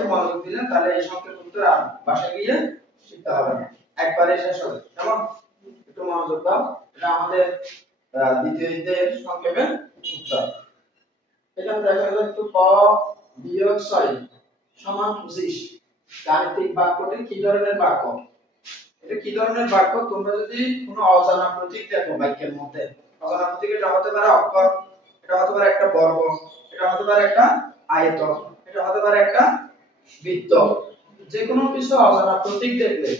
একটু মনোযোগ দিলেন তাহলে এই সংক্ষেপ উত্তর আর বাসায় গিয়ে শিখতে হবে না, একবারে শেষ হবে। কেমন? একটু মনোযোগ দাও, এটা আমাদের দ্বিতীয় অধ্যায়ের সংক্ষেপে উত্তর। এখানে দেখা যায় একটু ক বিয়োগ 6 সমান 25 গাণিতিক বাক্যটি কি ধরনের বাক্য? এটা কি ধরনের বাক্য? তোমরা যদি কোনো অজানা প্রতীক দেখো বাক্যের মধ্যে, অজানা প্রতীক এটা হতে পারে অক্ষর, এটা হতে পারে একটা বর্গ, এটা হতে পারে একটা আয়তন, এটা হতে পারে একটা বৃত্ত, যে কোনো কিছু অজানা প্রতীক দেখলে,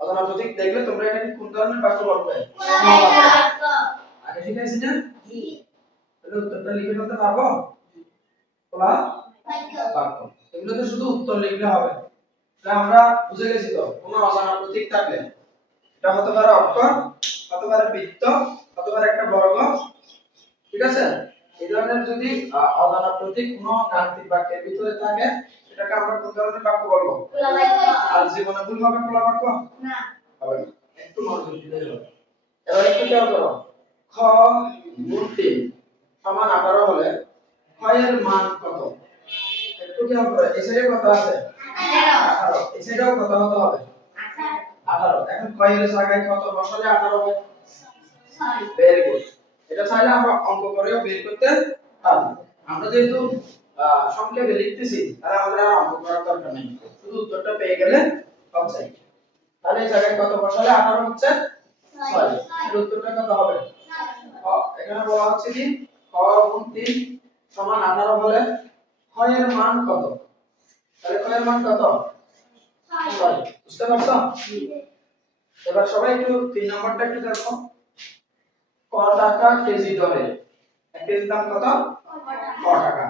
অজানা প্রতীক দেখলে তোমরা এটাকে কোন ধরনের বাক্য বলবে? বাক্য। আগে শিখেছি না? জি। তাহলে উত্তরটা লিখে ফেলতে পারবো? বলা বাক্য। এগুলোতে শুধু উত্তর লিখলে হবে। তাহলে আমরা বুঝে গেছি তো, কোনো অজানা প্রতীক থাকলে এটা হতে পারে অক্ষর, হতে পারে বৃত্ত, হতে পারে একটা বর্গ, ঠিক আছে? এই ধরনের যদি অজানা প্রতীক কোনো গাণিতিক বাক্যের ভিতরে থাকে এটাকে আমরা কোন ধরনের বাক্য বলবো? খোলা বাক্য। আর জীবনে ভুল হবে খোলা বাক্য? না, হবে না। একটু মনোযোগ দিতে হবে। এবার একটু খেয়াল করো, খ গুণ 3 সমান 18 হলে খ এর মান কত? একটু খেয়াল করো, এই সাইডে কত আছে? 18। এই সাইডেও কত হতে হবে? 18। এখন খ এর জায়গায় কত বসালে 18 হবে? 6। Very good. এটা চাইলে আমরা অঙ্ক করেও বের করতে পারি। আমরা যেহেতু সংক্ষেপে লিখতেছি তাহলে আমাদের আর অঙ্ক করার দরকার নেই, শুধু উত্তরটা পেয়ে গেলে হচ্ছে। তাহলে এই জায়গায় কত বসালে 18 হচ্ছে 6। এর উত্তরটা কত হবে? এখানে বলা হচ্ছে কি খ গুণ 3 সমান 18 হলে খ এর মান কত? তাহলে খ এর মান কত? 6। বুঝতে পারছো? এবার সবাই একটু 3 নাম্বারটা একটু দেখো, ক টাকা কেজি দরে, এক কেজির দাম কত? ক টাকা।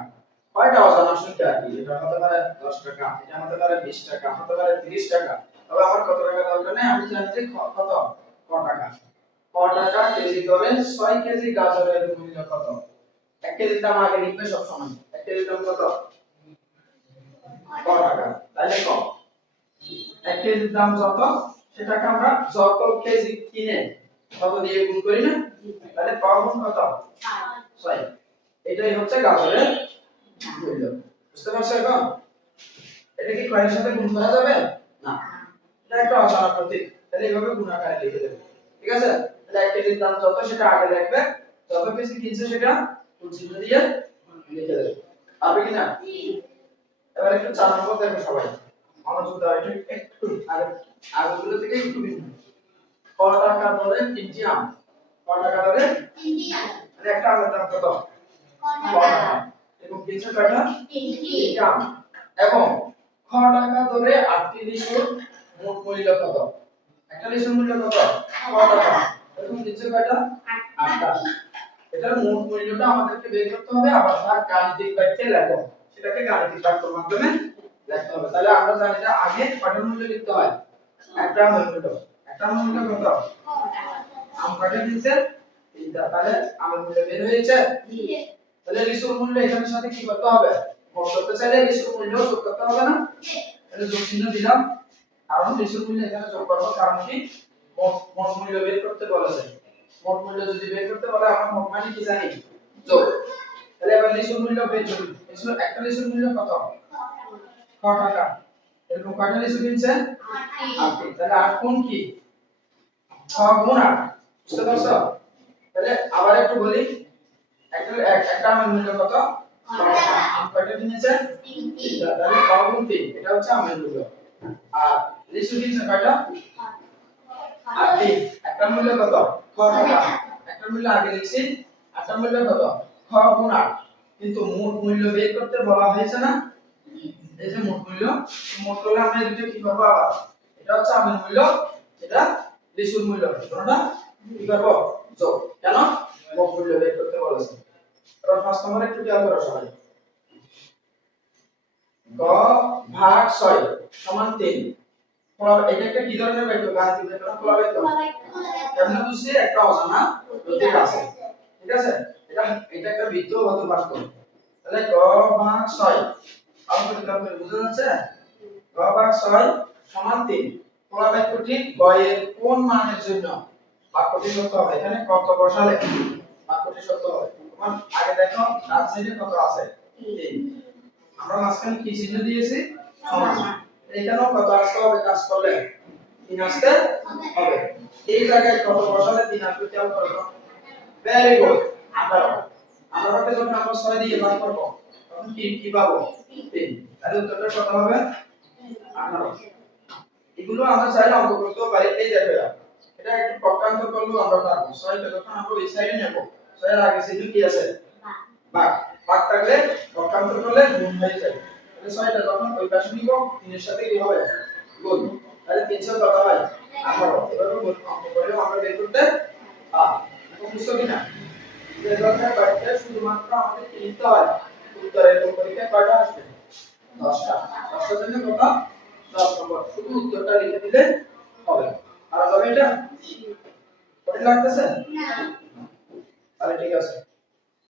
কয়টা অজানা সংখ্যা কি? এটা হতে পারে 10 টাকা, এটা হতে পারে 20 টাকা, হতে পারে 30 টাকা। তবে আমার কত টাকা দরকার নেই, আমি জানি যে কত? ক টাকা। ক টাকা কেজি দরে 6 কেজি গাজরের মূল্য কত? এক কেজির দাম আগে লিখবে সব সময়। এক কেজির দাম কত? ক টাকা। তাহলে ক এক কেজির দাম যত সেটাকে আমরা যত কেজি কিনে কত দিয়ে গুণ করি না? তাহলে ক গুণ কত? 6। এটাই হচ্ছে গাজরের মূল্য। বুঝতে পারছো এখন? এটা কি কয়ের সাথে গুণ করা যাবে? না, এটা একটা অজানা প্রতীক, তাহলে এইভাবে গুণ আকারে লিখে দেবে। ঠিক আছে? তাহলে এক কেজির দাম যত সেটা আগে লিখবে, যত কেজি কিনছে সেটা গুণ চিহ্ন দিয়ে লিখে দেবে। পারবে কিনা? এবার একটু 4 নম্বর দেখো সবাই, মনোযোগ দাও, এটা একটু আগেগুলো থেকে একটু ভিন্ন। ক টাকা দরে 3টি আম, ক টাকা দরে 3টি আম, মানে একটা আমের দাম কত? ক টাকা। এবং কিনছে কয়টা? 3টি আম। এবং খ টাকা দরে 8টি লিচুর মোট মূল্য কত? একটা লিচুর মূল্য কত? ক টাকা। এবং কিনছে কয়টা? 8টা। এটার মোট মূল্যটা আমাদেরকে বের করতে হবে, আবার তার গাণিতিক বাক্যে লেখো, সেটাকে গাণিতিক বাক্যের মাধ্যমে লিখতে হবে। তাহলে আমরা জানি যে আগে কয়টার মূল্য লিখতে হয়? একটা আমের মূল্য। একটা আমের মূল্য কত? আম কয়টা কিনছে? 3টা। তাহলে আমের মূল্য বের হয়েছে? জি। তাহলে লিচুর মূল্য এখানের সাথে কি করতে হবে? যোগ করতে চাইলে লিচুর মূল্য যোগ করতে হবে না? জি। তাহলে যোগ চিহ্ন দিলাম, কারণ লিচুর মূল্য এখানে যোগ করব, কারণ কি মোট মূল্য বের করতে বলেছে। মোট মূল্য যদি বের করতে বলে আমরা মোট মানে কি জানি? যোগ। তাহলে এবার লিচুর মূল্য বের করি। লিচুর একটা লিচুর মূল্য কত? ক টাকা। এরকম কয়টা লিচু কিনছে? 8টি। তাহলে 8 গুণ কি? 6 গুণ 8। বুঝতে পারছো? তাহলে আবার একটু বলি, একটা আমের মূল্য কত? আম কয়টা কিনেছে? 3টি। তাহলে 6 গুণ 3, এটা হচ্ছে আমের মূল্য। আর লিচু কিনছে কয়টা? 8টি। একটা মূল্য কত? খ টাকা। একটা মূল্য আগে লিখছি, একটা মূল্য কত? খ গুণ 8। কিন্তু মোট মূল্য বের করতে বলা হয়েছে না? এই যে মোট মূল্য, মোট করলে আমরা এটা কি করব? আবার এটা হচ্ছে আমের মূল্য, এটা লিচুর মূল্য, কোনটা কি করব? যোগ। কেন? মোট মূল্য বের করতে বলেছে। এবার ফার্স্ট নম্বরে একটু খেয়াল করো সবাই, গ ভাগ 6 সমান 3। এটা একটা কি ধরনের বাক্য? গাণিতিক বাক্য না খোলা বাক্য? কেমন বুঝছি? একটা অজানা প্রতীক আছে, ঠিক আছে? এটা একটা বৃত্ত হতে পারত। তাহলে গ ভাগ 6 আবার একটু খেয়াল করে বুঝা যাচ্ছে? গ ভাগ 6 সমান 3। খোলা বাক্যটি গ এর কোন মানের জন্য বাক্যটি সত্য হবে? এখানে কত বসালে বাক্যটি সত্য হবে? তোমার আগে দেখো ডান সাইডে কত আছে? 3। আমরা মাঝখানে কি চিহ্ন দিয়েছি সমান এখানেও কত আসতে হবে কাজ করলে 3 আসতে হবে এই জায়গায় কত বসালে 3 আসবে খেয়াল করো ভেরি গুড 18 18 কে যখন আমরা 6 দিয়ে ভাগ করব তখন কি পাবো 3 তাহলে উত্তরটা কত হবে 18 এগুলো আমরা চাইলে অঙ্ক করতেও পারি এই দেখো এটা একটু পক্ষান্তর করলেও আমরা পারবো 6 কে যখন আমরা এই সাইডে নেব 6 এর আগে সিধু কি আছে ভাগ ভাগ থাকলে পক্ষান্তর করলে গুণ হয়ে যায় তাহলে 6 টা যখন ওই পাশে নিব 3 এর সাথে কি হবে গুণ তাহলে 300 কত হয় 18 এভাবে গুণ অঙ্ক করে আমরা বের করতে পারি এখন বুঝছো কিনা যে দরকার বাইরে শুধুমাত্র আমাদের কি লিখতে হয় উত্তরের পরীক্ষায় কয়টা আসবে 10টা 10টার জন্য কত 10 নম্বর শুধু উত্তরটা লিখে দিলে হবে আর হবে এটা কঠিন লাগতেছে না তাহলে ঠিক আছে